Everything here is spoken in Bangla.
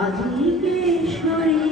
আদিকেশ্বরীয় গানে